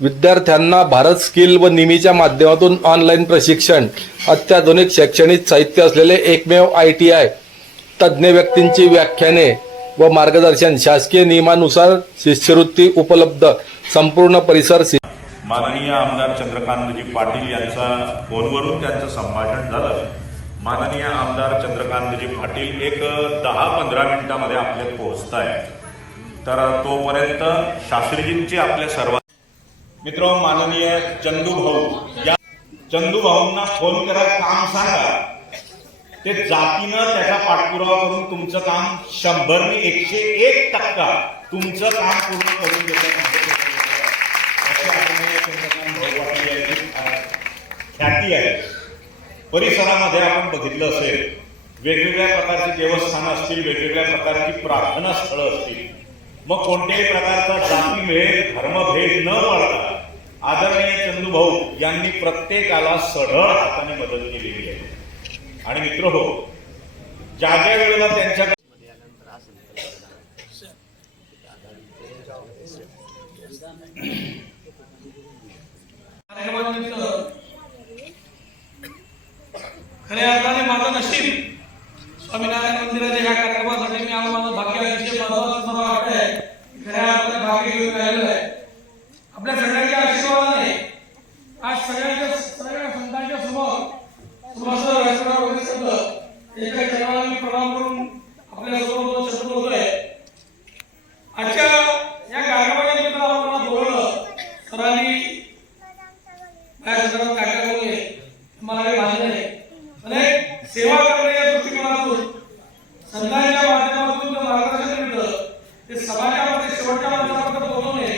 विद्यार्थ्यांना भारत स्किल व निमीच्या माध्यमातून ऑनलाईन प्रशिक्षण अत्याधुनिक शैक्षणिक साहित्य असलेले एकमेव आय टी आय तज्ज्ञ व्यक्तींची व्याख्याने व मार्गदर्शन शासकीय नियमानुसार शिष्यवृत्ती उपलब्ध संपूर्ण परिसर माननीय आमदार चंद्रकांतजी पाटील यांचा फोनवरून त्यांचं संभाषण झालं. माननीय आमदार चंद्रकांतजी पाटील एक दहा पंधरा मिनिटामध्ये आपले पोहोचत आहे तर तोपर्यंत शास्त्रीजींची आपल्या सर्व मित्र माननीय चंदू भाऊ या चंदू भाऊंना फोन करा काम सांगा. ते जातीनं त्याचा पाठपुरावा करून तुमचं काम शंभरने एकशे एक टक्का तुमचं काम पूर्ण करून देतात. ख्याती आहे. परिसरामध्ये आपण बघितलं असेल वेगवेगळ्या प्रकारची देवस्थानं असतील वेगवेगळ्या प्रकारची प्रार्थना स्थळं असतील. मग कोणत्याही प्रकारचा जातीभेद धर्मभेद न पाळता आदरणीय चंदू भाऊ यांनी प्रत्येकाला सढळ हाताने मदत केलेली आहे. आणि मित्र हो ज्या ज्या वेळेला त्यांच्या कार्यक्रमानिमित्त खऱ्या अर्थाने माझं नशीब स्वामीनारायण मंदिराच्या ह्या कार्यक्रमासाठी मी आज माझं भाग्य अतिशय महत्वाचं मला वाटतंय खऱ्या अर्थाने भाग्य घेऊन राहिलेलं आहे आपल्या सगळ्यांच्या आशीर्वादाने आज सगळ्यांच्या सगळ्या संतांच्या समोर समस्त राष्ट्रावर वगैरे सगळं त्याच्या चरणाला मी प्रणाम करून आपल्यासमोर दोन शब्द बोलतोय आजच्या या कार्यक्रमाच्या निमित्तानं आपण मला बोलवलं सरांनी काय सगळं काय काय बोलले नाही सेवा करण्याच्या दृष्टिकोनातून माध्यमातून मार्गदर्शन मिळतं. ते समाजामध्ये शेवटच्या माणसापर्यंत पोहोचवणे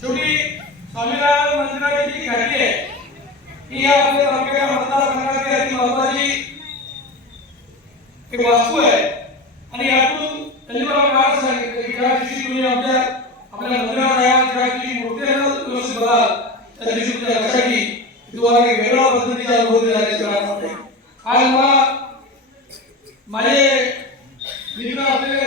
शेवटी स्वामीनारायण मंदिराची जी आहे ही या आपल्या तालुक्याच्या मतदारसंघाची अति महत्वाची एक वास्तू आहे. आणि यातून त्यांनी मला काय सांगितलं की ज्या दिवशी तुम्ही आमच्या आपल्या मंदिरात या ज्या दिवशी मूर्ती व्यवस्थित बघाल त्या दिवशी तुमच्या लक्षात येईल की तुम्हाला ಬಂದಿದ್ದಾರೆ ಆಗಲ್ವಾ ಮಳೆ ನಿಲ್ಲಾದ್ರೆ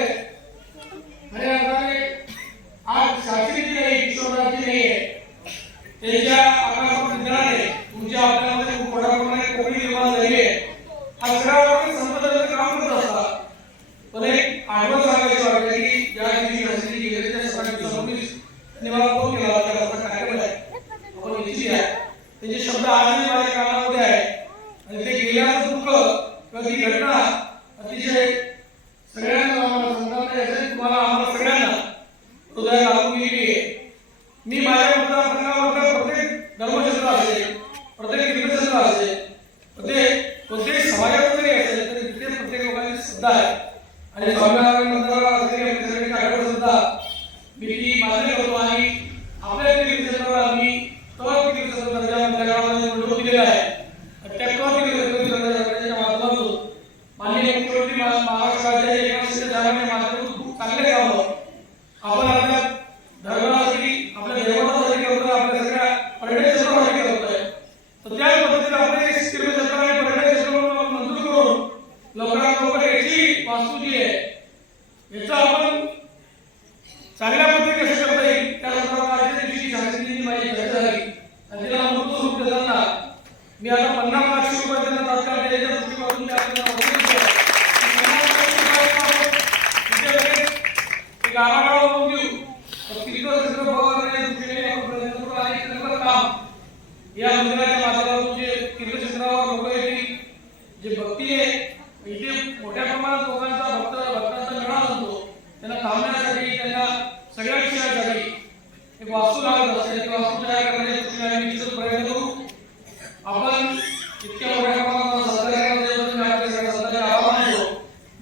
काम या मंदिराच्या माध्यमातून जे तीर्थक्षेत्रावर लोक येतील जे भक्ती आहे इथे मोठ्या प्रमाणात लोकांचा भक्त भक्तांचा मेळा आपण इतक्या मोठ्या प्रमाणात सहकार्य केल्याबद्दल मी आपल्या सगळ्या संतांचे आभार मानतो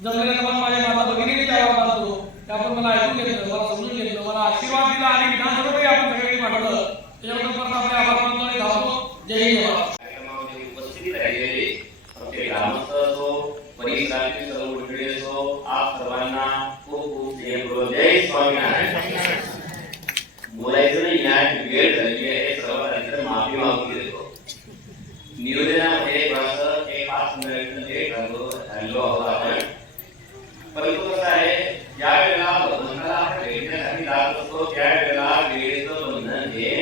जमलेल्या प्रमाण माझ्या माता भगिनीचे आभार मानतो की आपण मला ऐकून घेतलं मला समजून घेतलं मला आशीर्वाद दिला आणि विधानसभेतही आपण सगळ्यांनी मांडलं त्याच्याबद्दल परत आपले आभार मानतो आणि धावतो जय हिंद महाराज कार्यक्रमामध्ये उपस्थित राहिलेले आमचे ग्रामस्थ असो परिसरातील सर्व मंडळी असो आप सर्वांना खूप खूप स्नेहपूर्वक जय स्वामीनारायण बोलायचं नाही या वेळ झालेली आहे सर्वात आधी तर माफी मागू देतो नियोजनामध्ये थोडंसं एक पाच मिनिट लेट झालो झालो आहोत आपण परंतु कसं आहे ज्या वेळेला भगवंताला आपण भेटण्यासाठी जात असतो त्या वेळेला वेळेचं बंधन हे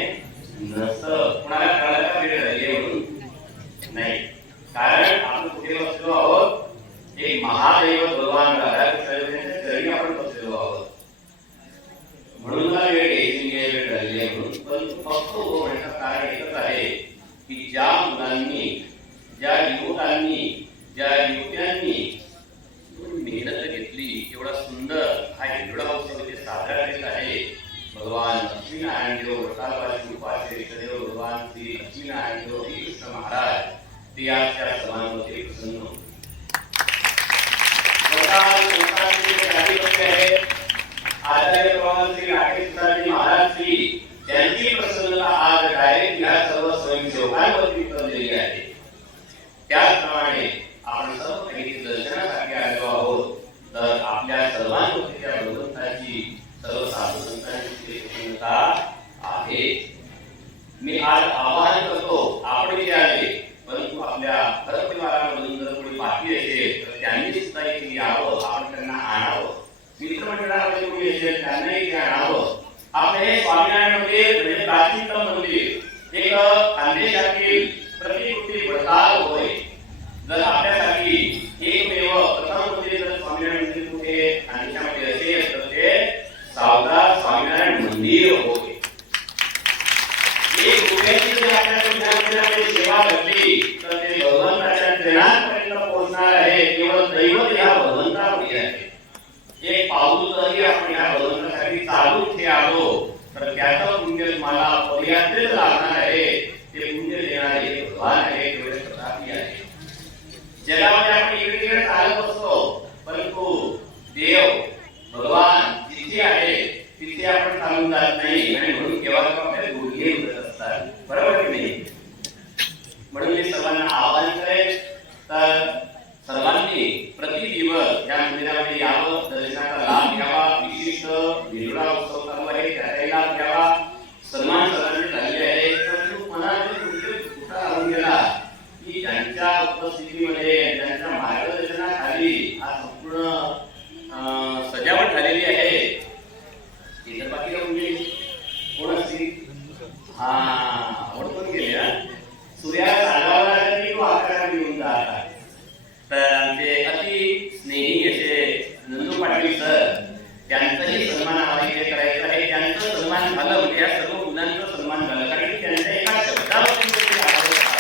नसतं कुणाला कळायला का वेळ झाली आहे म्हणून नाही कारण आपण कुठे बसलो आहोत एक महादैव भगवान राधाकृष्णाच्या चरणी आपण बसलेलो आहोत म्हणून मला वेळ घ्यायची नाही, वेळ झालेली आहे म्हणून पण फक्त हो म्हणण्याचं कारण एकच आहे की ज्या मुलांनी ज्या युवकांनी ज्या युवत्यांनी एवढी मेहनत घेतली एवढा सुंदर हा एवढा उत्सव इथे साजरा केला आहे भगवान लक्ष्मीनारायण देव वृषालवासी उपास्य इष्टदेव भगवान श्री लक्ष्मीनारायण देव श्री कृष्ण महाराज ते आज त्या सर्वांवरती प्रसन्न होते. स्वतः संस्थानचे जे अधिपती आहेत, आचार्य श्री महाराज श्री त्यांची प्रसन्नता आज डायरेक्ट ह्या सर्व स्वयंसेवकांवरती आहे. त्याचप्रमाणे आपण सर्व काही दर्शनासाठी आहोत तर आपल्या सर्वांवरती त्या भगवंताची सर्व साधू संतांची प्रसन्नता आहे मी आज आवाहन करतो आपण जे आले परंतु आपल्या मित्रमंडळामध्ये कोणी असेल त्यांनाही इथे आणावं आपले हे स्वामीनारायण मंदिर म्हणजे प्राचीनतम मंदिर एक खानदेशातील प्रतिकृती भडकाल होय जर आपल्यासाठी एकमेव प्रथम मंदिर जर स्वामीनारायण मंदिर कुठे खानदेशामध्ये असेल तर ते सावधान स्वामीनारायण मंदिर होय एक रुपयाची जर आपल्याकडून या मंदिरामध्ये सेवा घडली तर ते भगवंताच्या चरणांपर्यंत पोहोचणार आहे केवळ दैवत या भगवंतामध्ये आहे एक पाऊल जरी आपण या भगवंतासाठी चालू इथे आलो तर त्याचं पुण्य तुम्हाला पर्यायच लागणार आहे ते पुण्य देणारे हे भगवान आहे तेवढे तथापि आहे जगामध्ये आपण इकडे तिकडे चालत असतो परंतु देव भगवान जिथे आहे तिथे आपण चालून जात नाही आणि म्हणून केव्हा केव्हा आपल्या गुडघे उठत असतात बरोबर की नाही म्हणून मी सर्वांना आवाहन करेन तर सर्वांनी प्रति दिवस या मंदिरामध्ये यावं दर्शनाचा लाभ घ्यावा विशिष्ट भिरुडा उत्सव चालू आहे त्याचाही लाभ घ्यावा सन्मान सर्वांचे झालेले आहे परंतु मनामध्ये कुठे कुठं राहून गेला की त्यांच्या उपस्थितीमध्ये त्यांच्या मार्गदर्शनाखाली हा संपूर्ण अं, सजावट झालेली आहे इतर बाकी राहून गेली कोण असतील हा ओळखून गेले हा सूर्याला सांगावं लागेल की तो आकाशात येऊन जात आहे तर आमचे अति स्नेही असे नंदू पाटील सर त्यांचाही सन्मान आम्हाला इथे करायचा आहे त्यांचं सन्मान झालं म्हणजे या सर्व मुलांचं सन्मान झालं कारण की त्यांच्या एका शब्दावरती ते आभार होता.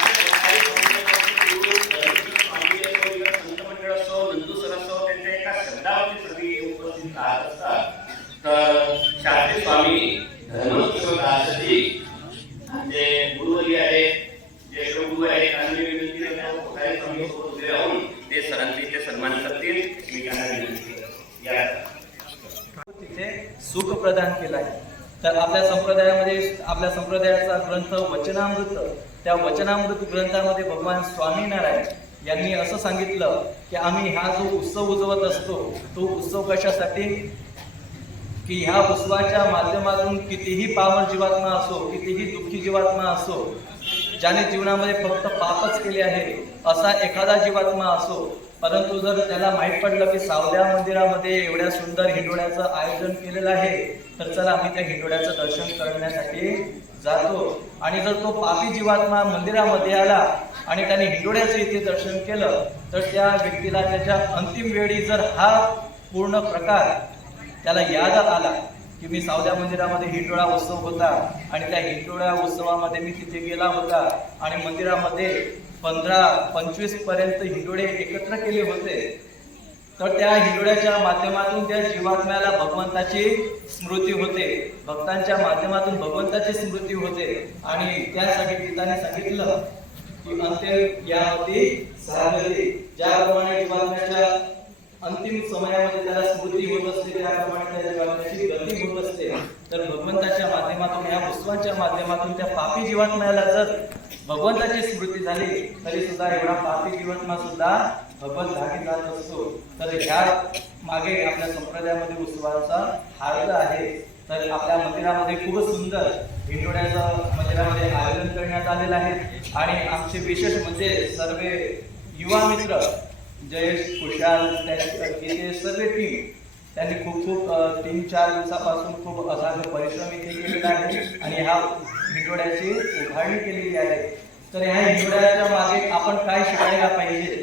आणि कोणताही संस्थेवरती गुरु, धर्मगुरू, स्वामी असो किंवा संत मंडळ असो नंदू सर असो त्यांच्या एका सगळी उपस्थित राहत असतात. तर शास्त्री स्वामी धर्मकिशोर दासजी जे गुरुवर्य आहे जे गुरु आहे त्यांनी विनंती करतो कोठारी स्वामी सोबत उभे राहून ते सरांचे इथे सन्मान करतील. मी त्यांना विनंती या. तिथे सुख प्रदान केलं आहे. तर आपल्या संप्रदायामध्ये आपल्या संप्रदायाचा ग्रंथ वचनामृत. त्या वचनामृत ग्रंथामध्ये भगवान स्वामीनारायण यांनी असं सांगितलं की आम्ही हा जो उत्सव उजवत असतो तो उत्सव कशासाठी? की ह्या उत्सवाच्या माध्यमातून कितीही पावन जीवात्मा असो कितीही दुःखी जीवात्मा असो ज्याने जीवनामध्ये फक्त पापच केले आहे असा एखादा जीवात्मा असो परंतु जर त्याला माहीत पडलं की सावल्या मंदिरामध्ये एवढ्या सुंदर हिंडोळ्याचं आयोजन केलेलं आहे तर चला आम्ही त्या हिंडोळ्याचं दर्शन करण्यासाठी जातो. आणि जर तो पापी जीवात्मा मंदिरामध्ये आला आणि त्याने हिरोड्याचं इथे दर्शन केलं तर त्या व्यक्तीला त्याच्या अंतिम वेळी जर हा पूर्ण प्रकार त्याला याद आला की मी सावद्या मंदिरामध्ये हिंडोळा उत्सव होता आणि त्या हिंडोळा उत्सवामध्ये मी तिथे गेला होता आणि मंदिरामध्ये पंधरा पंचवीसपर्यंत हिंडोळे एकत्र केले होते तर त्या हिंडोळ्याच्या माध्यमातून त्या जीवात्म्याला भगवंताची स्मृती होते भक्तांच्या माध्यमातून भगवंताची स्मृती होते. आणि त्यासाठी गीताने सांगितलं की अंत्य यावती साधले ज्याप्रमाणे जीवात्म्याच्या अंतिम समयामध्ये त्याला स्मृती होत असते त्याप्रमाणे त्याच्या जीवात्म्याची गती होत असते. तर भगवंताच्या माध्यमातून या वस्तूंच्या माध्यमातून त्या पापी जीवात्म्याला जर भगवंताची स्मृती झाली तरी सुद्धा एवढा पापी जीवात्मा सुद्धा भगवत धागी जात असतो. तर ह्या मागे आपल्या संप्रदायामध्ये उत्सवाचा हार्द आहे. तर आपल्या मंदिरामध्ये खूपच सुंदर हिंडोळ्याचं मंदिरामध्ये आयोजन करण्यात आलेलं आहे. आणि आमचे विशेष म्हणजे सर्व युवा मित्र जयेश कुशाल त्यांचे सर्व टीम त्यांनी खूप खूप तीन चार दिवसापासून खूप असाध्य परिश्रम इथे केलेला आहे आणि ह्या हिंडोळ्याची उभारणी केलेली आहे. तर ह्या हिंडोळ्याच्या मागे आपण काय शिकायला पाहिजे?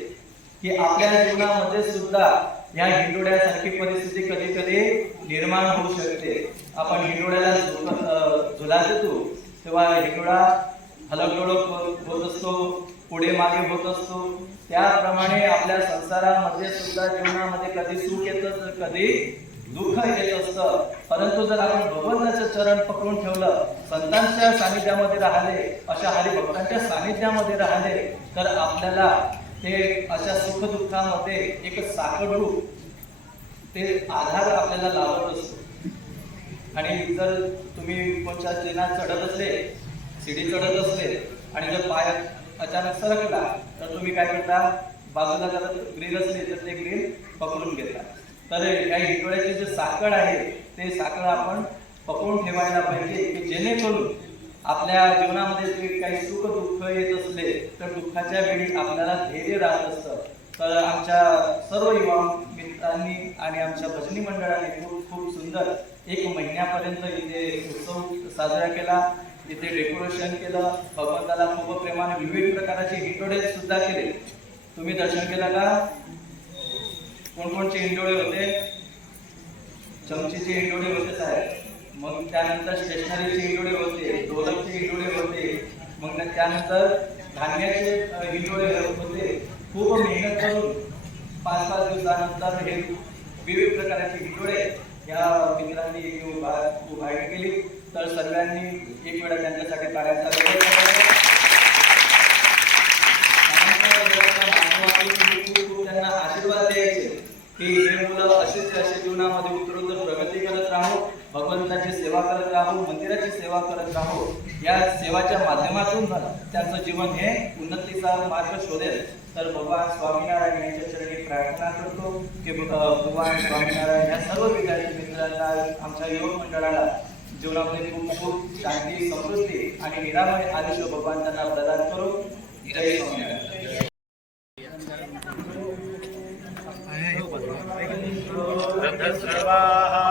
की आपल्या जीवनामध्ये सुद्धा या हिंडोड्यासारखी परिस्थिती कधी कधी निर्माण होऊ शकते. आपण हिंडोळ्याला झुला देतो तेव्हा हिंडोळा हलकलोळक होत असतो पुढे मागे होत असतो. त्याप्रमाणे आपल्या संसारामध्ये सुद्धा जीवनामध्ये कधी सुख येतं तर कधी दुःख येत असतं. परंतु जर आपण भगवंताचं चरण पकडून ठेवलं संतांच्या सानिध्यामध्ये राहिले अशा हरिभक्तांच्या सानिध्यामध्ये राहिले तर आपल्याला ते अशा सुख दुःखामध्ये एक साकडू ते आधार आपल्याला लावत असतो. आणि जर तुम्ही कोणत्या जिन्यात चढत असले शिडी चढत असले आणि जर पाय अचानक सरकला तर तुम्ही काय करता? बाजूला जर ग्रील असली तर ते ग्रील पकडून घेता. तर या हिटोळ्याची जे साखळ आहे ते साखळ आपण पकडून ठेवायला पाहिजे की जेणेकरून आपल्या जीवनामध्ये जे काही सुख दुःख येत असले तर दुःखाच्या वेळी आपल्याला धैर्य राहत असतं. तर आमच्या सर्व युवा मित्रांनी आणि आमच्या भजनी मंडळाने खूप खूप सुंदर एक महिन्यापर्यंत इथे उत्सव साजरा केला. इथे डेकोरेशन केलं. भगवंताला खूप प्रेमाने विविध प्रकारचे हिंडोळे सुद्धा केले. तुम्ही दर्शन केलं का? कोणकोणचे हिंडोळे होते? चमचीचे हिंडोळे होते साहेब. मग त्यानंतर स्टेशनरीचे हिंडोळे होते ढोलकचे हिंडोळे होते मग त्यानंतर धान्याचे अ, हिंडोळे होते. खूप मेहनत करून पाच पाच दिवसानंतर हे विविध प्रकारचे हिंडोळे या मित्रांनी उभारणी केली. तर सगळ्यांनी एक वेळा त्यांच्यासाठी कार्याचा खूप खूप त्यांना आशीर्वाद द्यायचे. की हे मुलं असेच असे जीवनामध्ये उतरून प्रगती करत राहू भगवंताची सेवा करत राहो मंदिराची सेवा करत राहो या सेवाच्या माध्यमातून त्यांचं जीवन हे उन्नतीचा मार्ग शोधेल. तर भगवान स्वामीनारायण यांच्या चरणी प्रार्थना करतो की भगवान स्वामीनारायण या सर्व विद्यार्थी मित्रांना आमच्या युवक मंडळाला जीवनामध्ये खूप खूप शांती समृद्धी आणि निरामय आयुष्य भगवान त्यांना प्रदान करो. जय स्वामीनारायण सर्वाः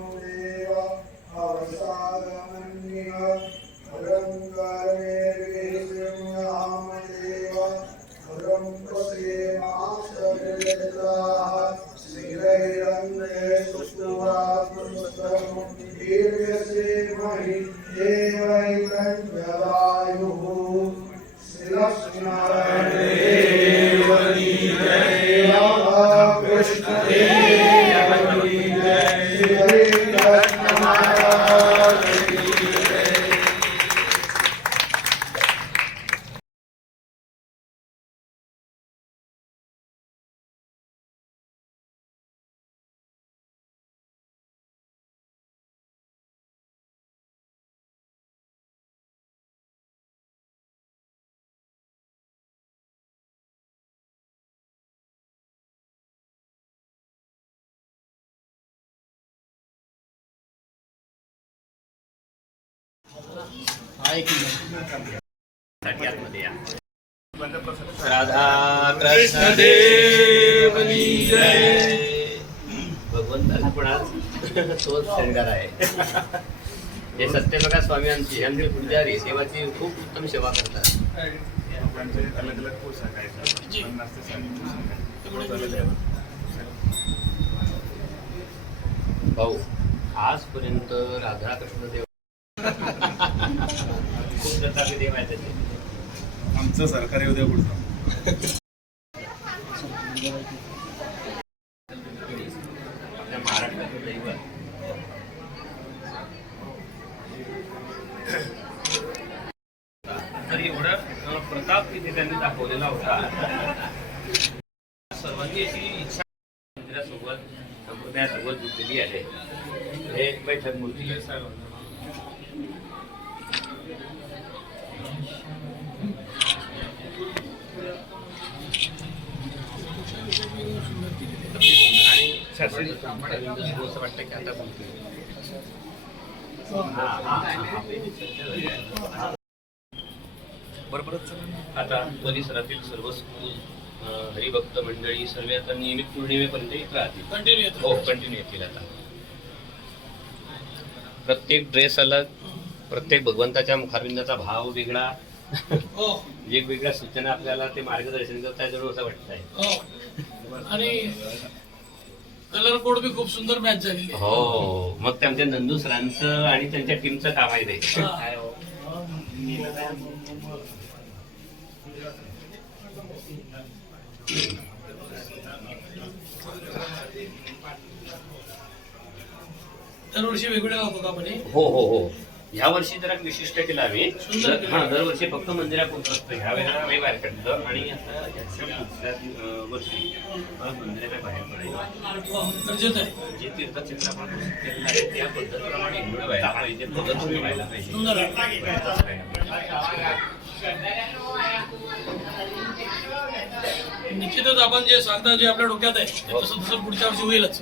राधा कृष्ण देवनी जय भगवंताचा पण आज तोच शृंगार आहे हे सत्यप्रकाश स्वामी आमचे यांचे पुजारी सेवाची खूप उत्तम सेवा करतात भाऊ आजपर्यंत राधाकृष्ण देव खूप प्रकारचे देव आहेत त्याचे आमचं सरकारी उद्या पुढचं. आपल्या महाराष्ट्राचं तर एवढा प्रताप तिथे त्यांनी दाखवलेला होता. सर्वांची अशी इच्छा मंदिरासोबत संप्रदायासोबत जुटलेली आहे. हे एक बैठक मूर्ती असं वाटतं की आता बोलतोय. हा, हा, हा. आता परिसरातील सर्व स्कूल हरिभक्त मंडळी सर्व आता नियमित पौर्णिमेपर्यंत येत राहतील. कंटिन्यू हो कंटिन्यू येतील आता. प्रत्येक ड्रेस अलग प्रत्येक भगवंताच्या मुखारविंदाचा भाव वेगळा. हो. वेगवेगळ्या सूचना आपल्याला ते मार्गदर्शन करताय जरूर असं वाटतंय. हो. आणि कलर कोड बी खूप सुंदर मॅच झालेली आहे. हो मग ते आमच्या नंदू सरांचं आणि त्यांच्या टीमचं काम आहे ते हा. दरवर्षी वेगवेगळ्या होतात आपण हे. हो हो हो ह्या वर्षी जरा विशिष्ट केलं आम्ही हा दरवर्षी फक्त मंदिरापुरतं असतं ह्या वेळेला आम्ही बाहेर काढलं आणि आता याच्या पुढच्या अं, वर्षी परत मंदिराच्या बाहेर पडायचं. हो, गरजेचं आहे जे तीर्थक्षेत्र आपण घोषित केलेलं आहे त्या पद्धतीप्रमाणे एवढं व्हायला पाहिजे पद्धतीने व्हायला पाहिजे. सुंदर. आहे व्हायलाच पाहिजे. निश्चितच आपण जे सांगता जे आपल्या डोक्यात आहे तसं तसं पुढच्या वर्षी होईलच.